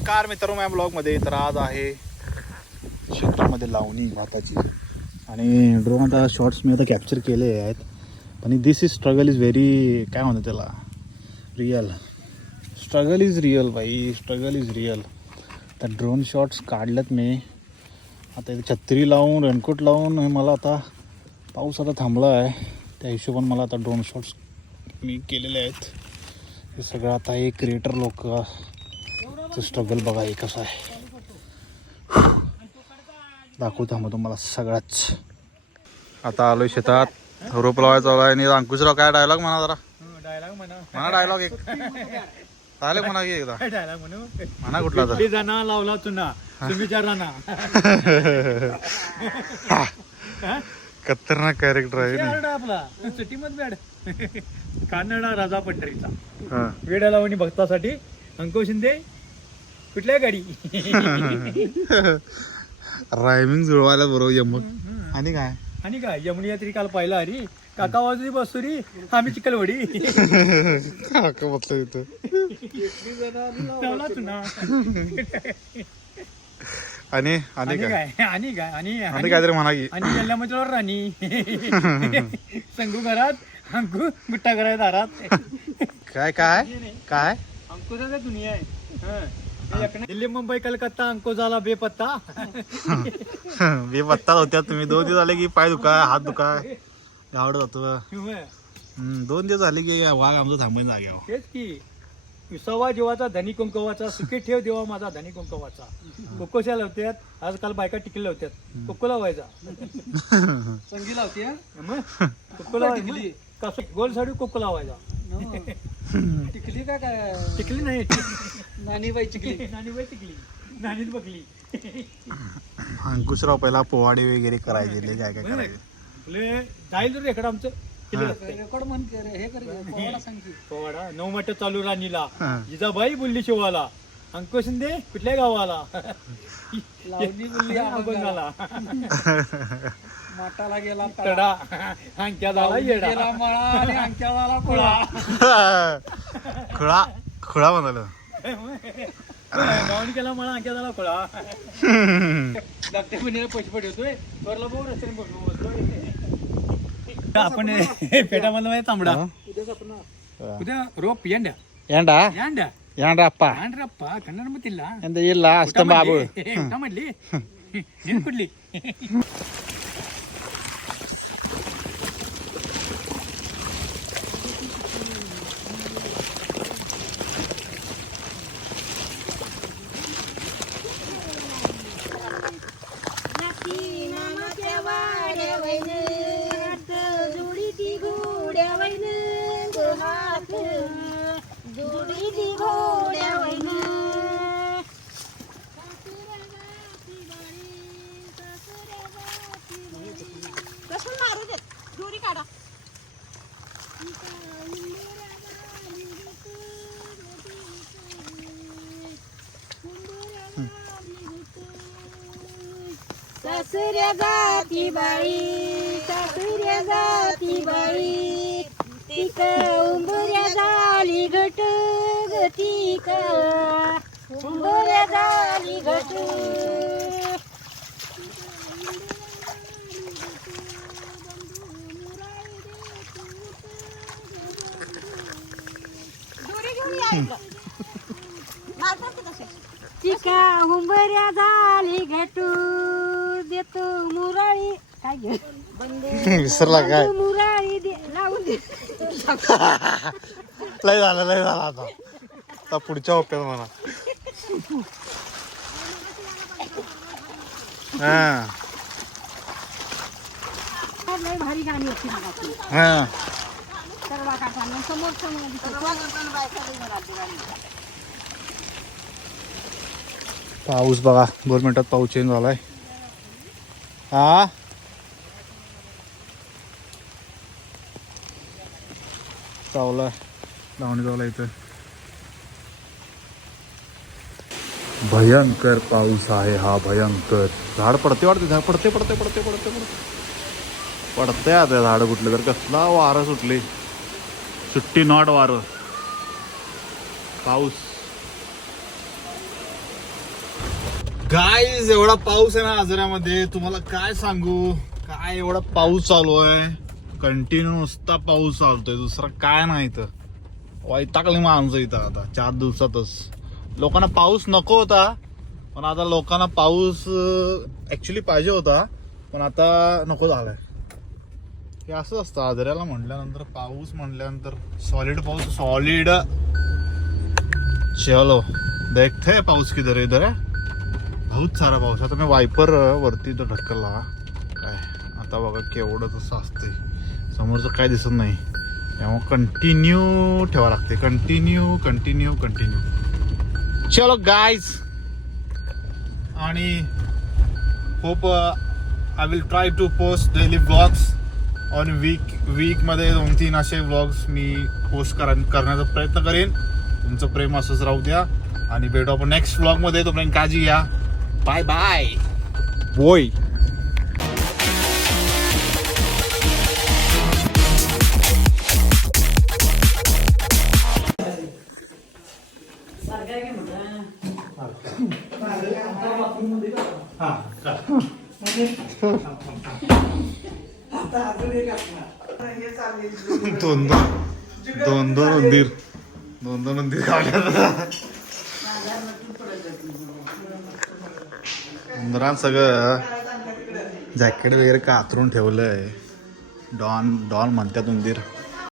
नमस्कार मित्रांनो, माझ्या ब्लॉगमध्ये. तर आज आहे क्षेत्रामध्ये लावणी भाताची आणि ड्रोन आता शॉर्ट्स मी आता कॅप्चर केले आहेत. आणि दिस इज स्ट्रगल इज व्हेरी काय म्हणतात त्याला, रिअल स्ट्रगल इज रिअल बाई, स्ट्रगल इज रिअल. तर ड्रोन शॉट्स काढलेत मी आता. इथे छत्री लावून रेनकोट लावून मला आता पाऊस आता थांबला आहे, त्या हिशोबाने मला आता ड्रोन शॉट्स मी केलेले आहेत. हे सगळं आता हे क्रिएटर लोकचं स्ट्रगल बघा हे कसं आहे, दाखवतो मग तुम्हाला सगळ्याच. आता आलोय शेतात, रोप लावायचा आहे. आणि अंकुशराव काय डायलॉग म्हणा जरा, म्हणा डायलॉग एक डायलॉग म्हणा की एकदा म्हणा कुठला तर. जाना लावला चुना तुम्ही राणा. खतरनाक कॅरेक्टर आहे आपला सिटी मध्ये बॅड कानडा राजा पंढरीचा वेड्या लावणी भक्तासाठी अंकुश शिंदे कुठल्या गाडी. रायमिंग जुळवायला बरोबर यमक. आणि काय यमुनी तरी काल पाहिला अरे काका वाजरी बसुरी आम्ही चिकलवडी काका म्हटलं इथं लावला चुना. आणि काहीतरी म्हणा की आणि गल्ल्या मचवर राणी संगू घरात अंकू गुट्टा घरात दारात. काय काय काय अंकुशाचा दुनिया आहे. दिल्ली मुंबई कलकत्ता अंकुश झाला बेपत्ता. बेपत्ता होत्या तुम्ही. 2 दिवस झाले की पाय दुखाय, हात दुखाय, आवड जातो. 2 दिवस झाले की वाघ आमचं थांबायचं जाग्यावर. तेच की विसावा जीवाचा धनी कुंकवाचा सुखी ठेव देवा माझा धनी कुंकवाचा. कोकोशा लावतात आजकाल बायका टिकली लावतात. कोको लावायचा संगी लावते मग कोको लावायची कसं गोल साडी कोको लावायचा. टिकली का काय टिकली नाही नानीबाई चिकली नानीबाई टिकली नानीच बघली. अंकुशराव पहिला पोवाडे वगैरे करायचे, काय काय करायचे आपले जाईल रेकॉर्ड आमचं रेकॉर्ड म्हण हे पोवाडा 9 मठ चालू राणीला जिजाबाई बोलली शिवाला अंकुश शिंदे कुठल्या गावाला अभंगाला माटाला गेला तडा अंक्या झाला येडा मळा आणि अंक्या झाला खुळा. खुळा खुळा म्हणाल गावाने केला मळा अंक्या झाला खुळा. धाकट्या बहिणीला पैसे पडतोय वरला भाऊ रस्त्याने बसलोय. आपण पेटामध्ये तांबडा उद्या रोप ಎಂಡ ಯಾಂಡಪ್ಪ ಯಾಂಡ್ರಪ್ಪ ಕನ್ನಡ ಮತ್ತಿಲ್ಲ ಇಲ್ಲ ಅಷ್ಟ ಬಾಬು ಊಟ ಮಾಡ್ಲಿ ನೀನ್ ಕೊಡ್ಲಿ. सासुऱ्या जाती बाई सासुऱ्या जाती बाई तिक उंबऱ्या झाली घट गतिक उंबऱ्या झाली घट. तिका उंबऱ्या झाली घटू देतो मुराळी काय घे विसरला काय मुराळी दे लावून दे. लय झालं आता पुढच्या ओप्यात म्हणा. लय भारी गाणी होती सर्व काढताना समोर पाऊस बघा 2 मिनिटात पाऊस चेंज झालाय. हा चावला लावणी चावला इथं. भयंकर पाऊस आहे हा, भयंकर. झाड पडते वाटते, पडते आता झाड कुठलं तर. कसला वारं सुटले, सुट्टी नॉट वारं. पाऊस गाईज एवढा पाऊस आहे ना आजऱ्यामध्ये, तुम्हाला काय सांगू. काय एवढा पाऊस चालू आहे, कंटिन्यू नुसता पाऊस चालतोय, दुसरा काय नाही. तर वैतागली माणसं इथं आता 4 दिवसातच. लोकांना पाऊस नको होता, पण आता लोकांना पाऊस ऍक्च्युली पाहिजे होता, पण आता नको झालाय. हे असंच असतं आजऱ्याला म्हटल्यानंतर, पाऊस म्हटल्यानंतर सॉलिड पाऊस, सॉलिड. चलो देखते पाऊस किधर है, इधर है बहुत सारा पाऊस. आता मी वायपर वरती तो ढकलला काय, आता बघा केवढं तसं असते, समोरचं काय दिसत नाही, त्यामुळे कंटिन्यू ठेवा लागते, कंटिन्यू कंटिन्यू कंटिन्यू. चलो गाईज, आणि hope I will try to post daily vlogs on वीकमध्ये 2-3 असे व्लॉग्स मी पोस्ट करण्याचा प्रयत्न करेन. तुमचं प्रेम असंच राहू द्या, आणि भेटू आपण नेक्स्ट व्लॉगमध्ये. तोपर्यंत काळजी घ्या. बाय बाय बोय. दोन उंदीर काढल्यात. उंदरान सगळं जॅकेट वगैरे कातरून ठेवलंय. डॉन म्हणतात उंदीर.